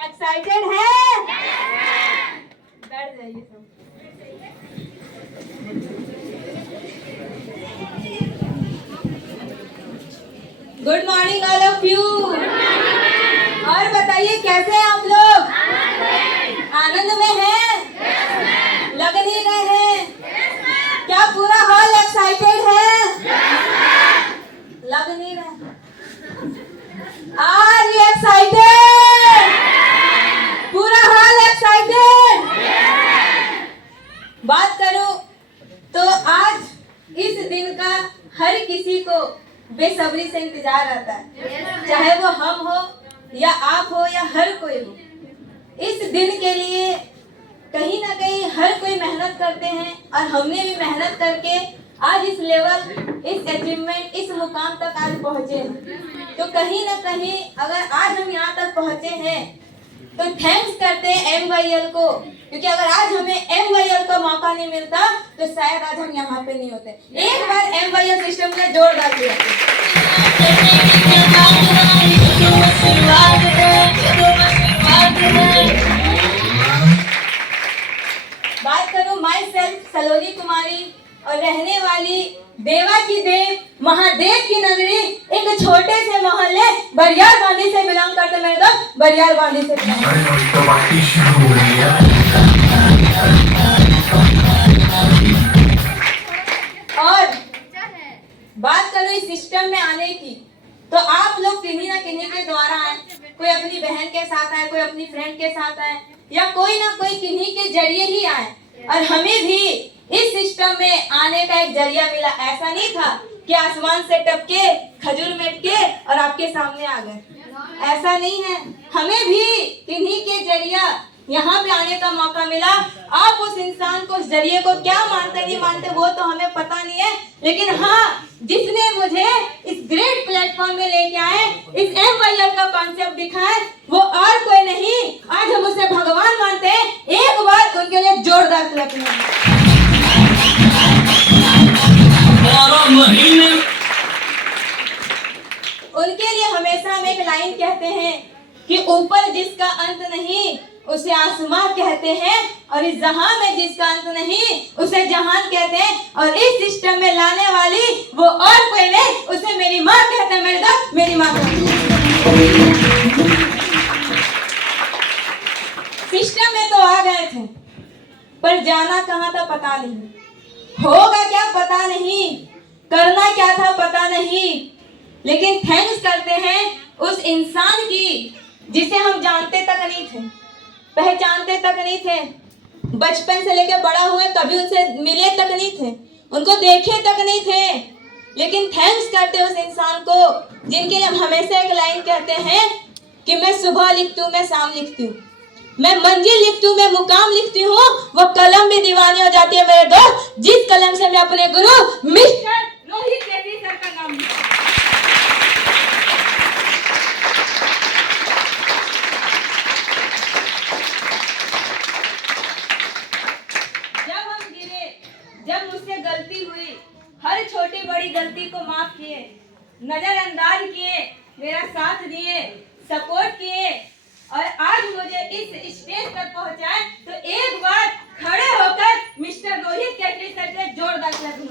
Excited है? बैठ जाइए सब। Good morning all of you. और बताइए कैसे हैं आप लोग? आनंद में हैं? लग नहीं रहे हैं? क्या पूरा हॉल एक्साइटेड है? लग नहीं रहा। Are you excited? पूरा हॉल एक्साइटेड? बात करूं तो आज इस दिन का हर किसी को बेसब्री से इंतजार रहता है, चाहे वो हम हो या आप हो या हर कोई हो। इस दिन के लिए कहीं ना कहीं हर कोई मेहनत करते हैं और हमने भी मेहनत करके आज इस लेवल, इस अचीवमेंट, इस मुकाम तक आज पहुंचे हैं। तो कहीं ना कहीं अगर आज हम यहाँ तक पहुंचे हैं तो थैंक्स करते हैं MYL को, क्योंकि अगर आज हमें MYL का मौका नहीं मिलता तो शायद आज हम यहाँ पे नहीं होते। एक बार MYL सिस्टम के जोरदार दिया। बात करूं माई सेल्फ सलोनी कुमारी और रहने वाली देवा की देव महादेव की नगरी एक छोटे से मोहल्ले बरियार बांधी से बिलोंग करते। मेरे दोस्त बरियार बांधी से और बात करो इस सिस्टम में आने की, तो आप लोग किन्हीं ना किन्हीं के द्वारा आए। कोई अपनी बहन के साथ आए, कोई अपनी फ्रेंड के साथ आए, या कोई ना कोई किन्हीं के जरिए ही आए। और हमें भी इस सिस्टम में आने का एक जरिया मिला। ऐसा नहीं था कि आसमान से टपके खजूर मेट के और आपके सामने आ गए, ऐसा नहीं है। हमें भी किन्हीं के जरिया यहाँ पे आने का मौका मिला। आप उस इंसान को, उस जरिए को क्या मानते नहीं मानते वो तो हमें पता नहीं है, लेकिन हाँ, जिसने मुझे इस ग्रेट प्लेटफॉर्म में लेके आए, इस MYL का कॉन्सेप्ट दिखाए, वो और कोई नहीं, आज हम उसे भगवान मानते हैं। एक बार उनके लिए जोरदार क्लैपिंग। उनके लिए हमेशा हम एक लाइन कहते हैं कि ऊपर जिसका अंत नहीं उसे आसमां कहते हैं, और इस जहां में जिसका अंत नहीं उसे जहान कहते हैं। और इस सिस्टम में लाने वाली वो और कोई नहीं, उसे मेरी माँ कहते हैं। मेरे दोस्त मेरी माँ कहते हैं। सिस्टम में तो आ गए थे, पर जाना कहाँ था पता नहीं, होगा क्या पता नहीं, करना क्या था पता नहीं। लेकिन थैंक्स करते हैं उस इंसान की जिसे हम जानते तक नहीं थे, पहचानते तक नहीं थे, बचपन से लेकर बड़ा हुए कभी उनसे मिले तक नहीं थे, उनको देखे तक नहीं थे। लेकिन थैंक्स करते उस इंसान को जिनके लिए हम हमेशा एक लाइन कहते हैं कि मैं सुबह लिखती हूँ, मैं शाम लिखती हूँ, मैं मंजिल लिखती हूँ, मैं मुकाम लिखती हूँ, वो कलम भी दीवानी हो जाती है मेरे दोस्त, जिस कलम से मैं अपने गुरु मिस्टर रोहित केसरी सर का नाम लिखती हूँ। जब मुझसे गलती हुई, हर छोटी बड़ी गलती को माफ किए, नजरअंदाज किए, मेरा साथ दिए, सपोर्ट किए और आज मुझे इस स्टेज तक पहुंचाए, तो एक बार खड़े होकर मिस्टर रोहित केसरी सर से जोरदार क्लैपिंग।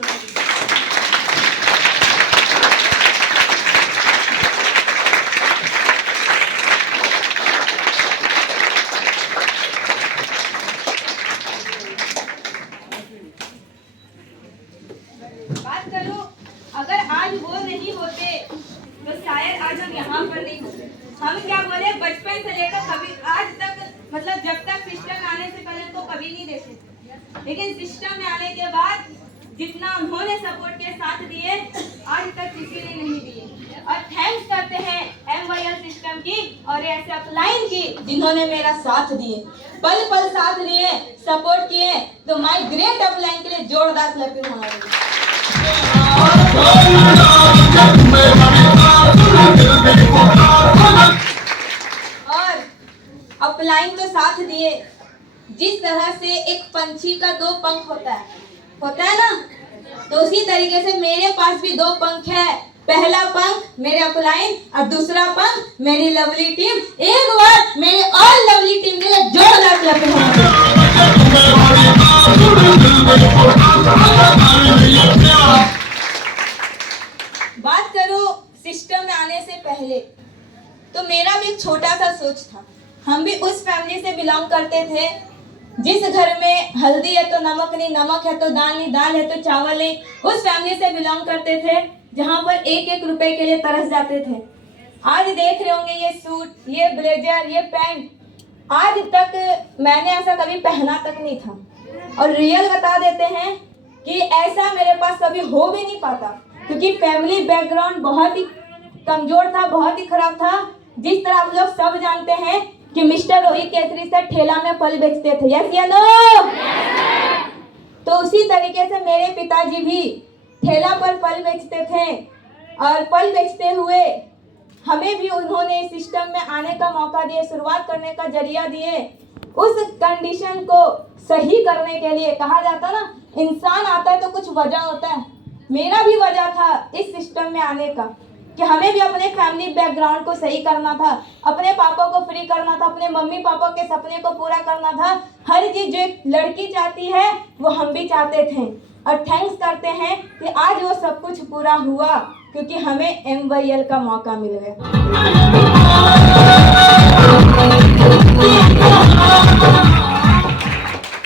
बात करूं, अगर आज वो नहीं होते तो शायद आज हम यहाँ पर नहीं होते। हम क्या बोले, बचपन से लेकर कभी आज तक, मतलब जब तक सिस्टम आने से पहले तो कभी नहीं देखे थे, लेकिन सिस्टम में आने के बाद जितना उन्होंने सपोर्ट के साथ दिए, आज तक किसी ने नहीं दिए। और थैंक्स करते हैं MYL सिस्टम की और ऐसे अपलाइन की जिन्होंने मेरा साथ दिए, पल पल साथ दिए, सपोर्ट किए। तो माय ग्रेट अपलाइन के लिए जोरदार क्लैपिंग होना चाहिए। और अपलाइन तो साथ दिए, जिस तरह से एक पंछी का दो पंख होता है ना, तो तो उसी तरीके से मेरे पास भी 2 पंख है। पहला पंख मेरे अपलाइन और दूसरा पंख मेरी लवली टीम। एक बार मेरे ऑल लवली टीम के लिए जोरदार क्लैप बात करूं सिस्टम में आने से पहले, तो मेरा भी एक छोटा सा सोच था। हम भी उस फैमिली से बिलोंग करते थे जिस घर में हल्दी है तो नमक नहीं, नमक है तो दाल नहीं, दाल है तो चावल नहीं। उस फैमिली से बिलोंग करते थे जहाँ पर 1-1 रुपए के लिए तरस जाते थे। आज देख रहे होंगे ये सूट, ये ब्लेजर, ये पैंट, आज तक मैंने ऐसा कभी पहना तक नहीं था। और रियल बता देते हैं कि ऐसा मेरे पास कभी हो भी नहीं पाता, क्योंकि फैमिली बैकग्राउंड बहुत ही कमजोर था, बहुत ही खराब था। जिस तरह आप लोग सब जानते हैं कि मिस्टर रोहित केसरी सर ठेला में फल बेचते थे, यस या नो? तो उसी तरीके से मेरे पिताजी भी ठेला पर फल बेचते थे, और फल बेचते हुए हमें भी उन्होंने इस सिस्टम में आने का मौका दिए, शुरुआत करने का जरिया दिए। उस कंडीशन को सही करने के लिए कहा जाता ना, इंसान आता है तो कुछ वजह होता है। मेरा भी वजह था इस सिस्टम में आने का, कि हमें भी अपने फैमिली बैकग्राउंड को सही करना था, अपने पापा को फ्री करना था, अपने मम्मी पापा के सपने को पूरा करना था। हर चीज जो एक लड़की चाहती है वो हम भी चाहते थे, और थैंक्स करते हैं कि आज वो सब कुछ पूरा हुआ, क्योंकि हमें MYL का मौका मिल गया।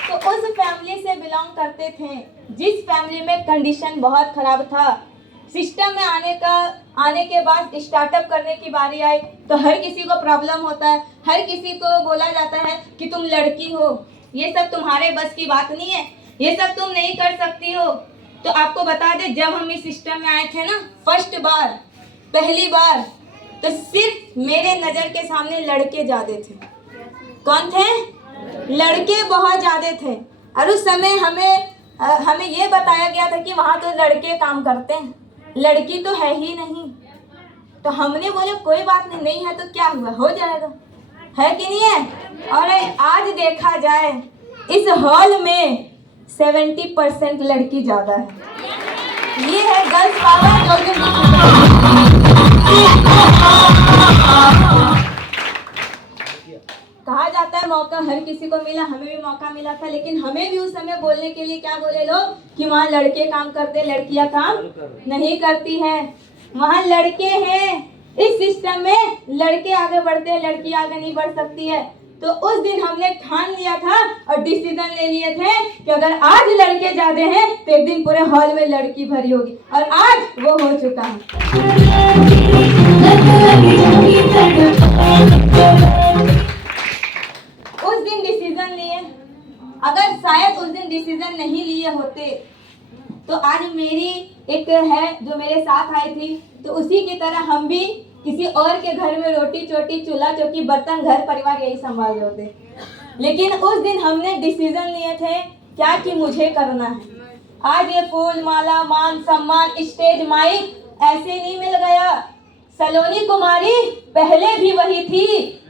तो उस फैमिली से बिलोंग करते थे जिस फैमिली में कंडीशन बहुत खराब था। सिस्टम में आने के बाद स्टार्टअप करने की बारी आई तो हर किसी को प्रॉब्लम होता है, हर किसी को बोला जाता है कि तुम लड़की हो, ये सब तुम्हारे बस की बात नहीं है, ये सब तुम नहीं कर सकती हो। तो आपको बता दे, जब हम इस सिस्टम में आए थे ना पहली बार, तो सिर्फ मेरे नज़र के सामने लड़के ज़्यादा थे। कौन थे? लड़के बहुत ज़्यादा थे। और उस समय हमें ये बताया गया था कि वहाँ तो लड़के काम करते हैं, लड़की तो है ही नहीं। तो हमने बोले कोई बात नहीं, नहीं है तो क्या हुआ, हो जाएगा, है कि नहीं है। और आज देखा जाए इस हॉल में 70% लड़की ज्यादा है। ये है गर्ल्स पावर। कहा जाता है मौका हर किसी को मिला, हमें भी मौका मिला था, लेकिन हमें भी उस समय बोलने के लिए क्या बोले लोग कि वहाँ लड़के काम करते, लड़कियां काम नहीं करती हैं। वहाँ लड़के हैं, इस सिस्टम में लड़के आगे बढ़ते हैं, लड़की आगे नहीं बढ़ सकती है। तो उस दिन हमने ठान लिया था और डिसीजन ले लिए थे कि अगर आज लड़के ज्यादा हैं तो एक दिन पूरे हॉल में लड़की भरी होगी, और आज वो हो चुका है। उस दिन डिसीजन लिए, अगर शायद उस दिन डिसीजन नहीं लिए होते तो आज मेरी एक है जो मेरे साथ आई थी, तो उसी की तरह हम भी किसी और के घर में रोटी चोटी चूल्हा चौकी बर्तन घर परिवार यही संभाल रहे होते। लेकिन उस दिन हमने डिसीजन लिए थे क्या कि मुझे करना है। आज ये फूल माला मान सम्मान स्टेज माइक ऐसे नहीं मिल गया। सलोनी कुमारी पहले भी वही थी,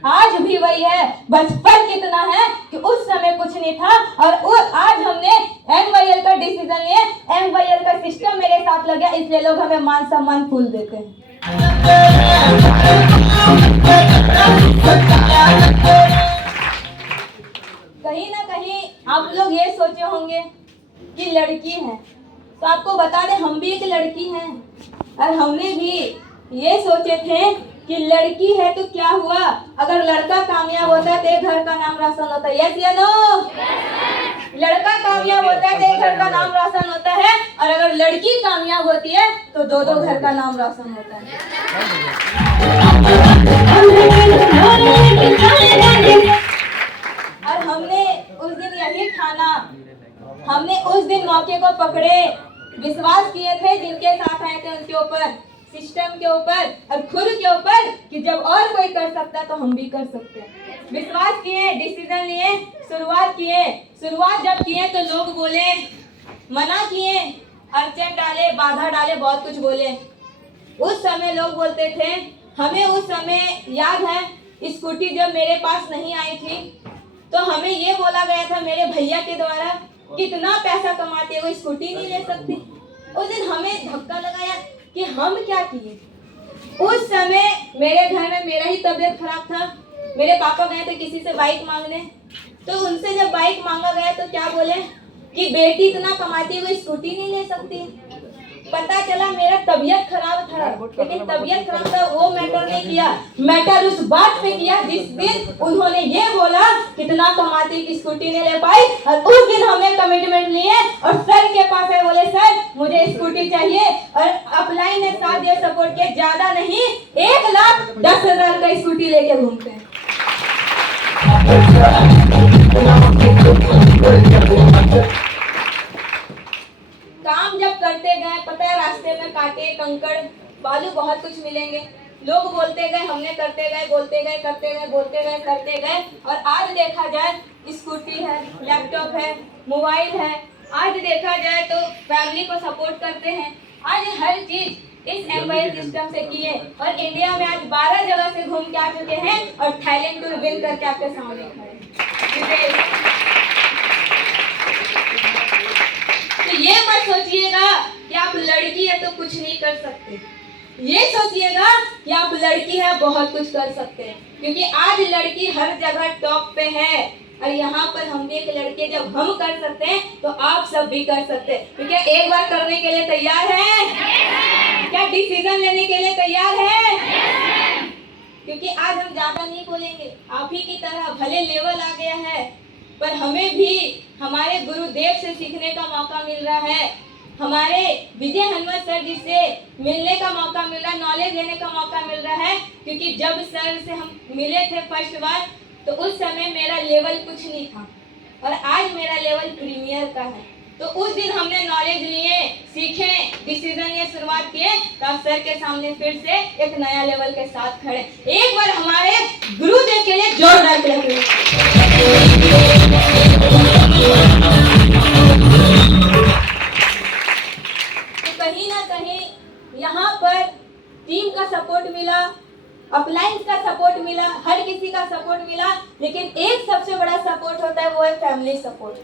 आज भी वही है, बस फर्क इतना है कि उस समय कुछ नहीं था और आज हमने MYL का डिसीजन लिया। MYL का सिस्टम मेरे साथ लग गया, इसलिए लोग हमें मान सम्मान फूल देते हैं। कहीं ना कहीं आप लोग ये सोचे होंगे कि लड़की है, तो आपको बता दें हम भी एक लड़की हैं, और हमने भी ये सोचे थे कि लड़की है तो क्या हुआ, अगर लड़का कामयाब होता है तो एक घर का नाम रोशन होता है, यस या नो? लड़का कामयाब होता है तो एक घर का नाम रोशन होता है, और अगर लड़की कामयाब होती है तो 2-2 घर का नाम रोशन होता है। और हमने उस दिन यही ठाना, हमने उस दिन मौके को पकड़े, विश्वास किए थे जिनके साथ आए थे उनके ऊपर, सिस्टम के ऊपर और खुद के ऊपर, कि जब और कोई कर सकता है तो हम भी कर सकते हैं। विश्वास किए, डिसीजन लिए, शुरुआत जब किए तो लोग बोले, मना किए, अड़चन डाले, बाधा डाले, बहुत कुछ बोले। उस समय लोग बोलते थे, हमें उस समय याद है स्कूटी जब मेरे पास नहीं आई थी तो हमें ये बोला गया था मेरे भैया के द्वारा, कितना पैसा कमाते हो स्कूटी नहीं ले सकती। उस दिन हमें धक्का लगा यार कि हम क्या किए। उस समय मेरे घर में मेरा ही तबीयत खराब था, मेरे पापा गए थे किसी से बाइक मांगने, तो उनसे जब बाइक मांगा गया तो क्या बोले कि बेटी इतना कमाती है वो स्कूटी नहीं ले सकती। पता चला मेरा तबीयत खराब था, लेकिन तबीयत खराब था वो मैटर नहीं किया, मैटर उस बात पे किया जिस दिन उन्होंने ये बोला कितना कमाती की स्कूटी नहीं ले पाई। और उस दिन हमने कमिटमेंट लिए और सर के पास है, बोले सर मुझे स्कूटी चाहिए। और अपलाइन ने साथ दिया, सपोर्ट किया, ज्यादा नहीं 1,10,000 का स्कूटी लेके घूमते हैं। काम जब करते गए, पता है रास्ते में कांटे कंकड़ बालू बहुत कुछ मिलेंगे, लोग बोलते गए, हमने करते गए, बोलते गए, करते गए, बोलते गए, करते गए। और आज देखा जाए स्कूटी है, लैपटॉप है, मोबाइल है, आज देखा जाए तो फैमिली को सपोर्ट करते हैं। आज हर चीज इस एम्पायर सिस्टम से किए और इंडिया में आज 12 जगह से घूम के आ चुके हैं और थाईलैंड टूर विन करके आपके सामने खड़े हैं। तो ये मत सोचिएगा कि आप लड़की है तो कुछ नहीं कर सकते, ये सोचिएगा कि आप लड़की है बहुत कुछ कर सकते हैं, क्योंकि आज लड़की हर जगह टॉप पे है। और यहाँ पर हम भी एक लड़के जब हम कर सकते हैं तो आप सब भी कर सकते हैं। तो क्या एक बार करने के लिए तैयार हैं? क्या डिसीजन लेने के लिए तैयार हैं? क्योंकि आज हम ज्यादा नहीं बोलेंगे, आप ही की तरह भले लेवल आ गया है पर हमें भी हमारे गुरुदेव से सीखने का मौका मिल रहा है, हमारे विजय हनुमत सर जी से मिलने का मौका मिल रहा है, नॉलेज लेने का मौका मिल रहा है। क्योंकि जब सर से हम मिले थे फर्स्ट बार तो उस समय मेरा लेवल कुछ नहीं था और आज मेरा लेवल प्रीमियर का है। तो उस दिन हमने नॉलेज लिए, सीखे, डिसीजन ये शुरुआत किए, तब सर के सामने फिर से एक नया लेवल के साथ खड़े। एक बार हमारे गुरुदेव के लिए जोरदार ताली। तो कहीं ना कहीं यहाँ पर टीम का सपोर्ट मिला, अपलाइन का सपोर्ट मिला, हर किसी का सपोर्ट मिला, लेकिन एक सबसे बड़ा सपोर्ट होता है वो है फैमिली सपोर्ट।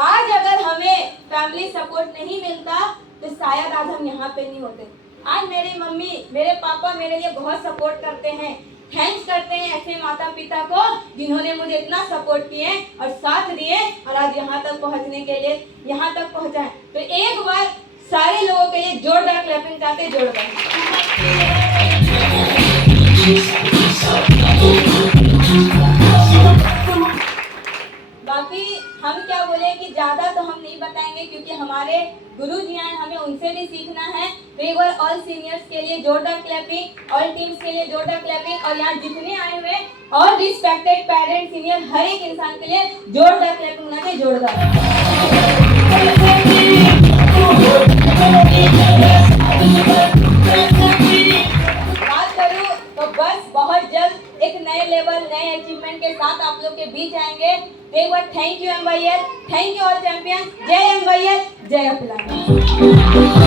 आज अगर हमें फैमिली सपोर्ट नहीं मिलता तो शायद आज हम यहाँ पे नहीं होते। आज मेरी मम्मी मेरे पापा मेरे लिए बहुत सपोर्ट करते हैं, थैंक्स करते हैं ऐसे माता पिता को जिन्होंने मुझे इतना सपोर्ट किए और साथ दिए और आज यहाँ तक पहुँचने के लिए यहाँ तक पहुँचाए। तो एक बार सारे लोगों के लिए जोरदार क्लैपिंग चाहते, जोरदार। बाकी हम क्या बोले कि ज्यादा तो हम नहीं बताएंगे क्योंकि हमारे गुरु जी हैं, हमें उनसे भी सीखना है। तो एक बार ऑल सीनियर्स के लिए जोरदार क्लैपिंग, ऑल टीम्स के लिए जोरदार क्लैपिंग और यहाँ जितने आए हुए और रिस्पेक्टेड पेरेंट्स सीनियर हर एक इंसान के लिए जोरदार क्लैपिंग होना चाहिए, जोरदार। बात करूं तो बस बहुत जल्द एक नए लेवल नए अचीवमेंट के साथ आप लोग के बीच आएंगे। तो एक बार thank you MYL, thank you all champion, जय एमवाईएल, जय अपलाइन।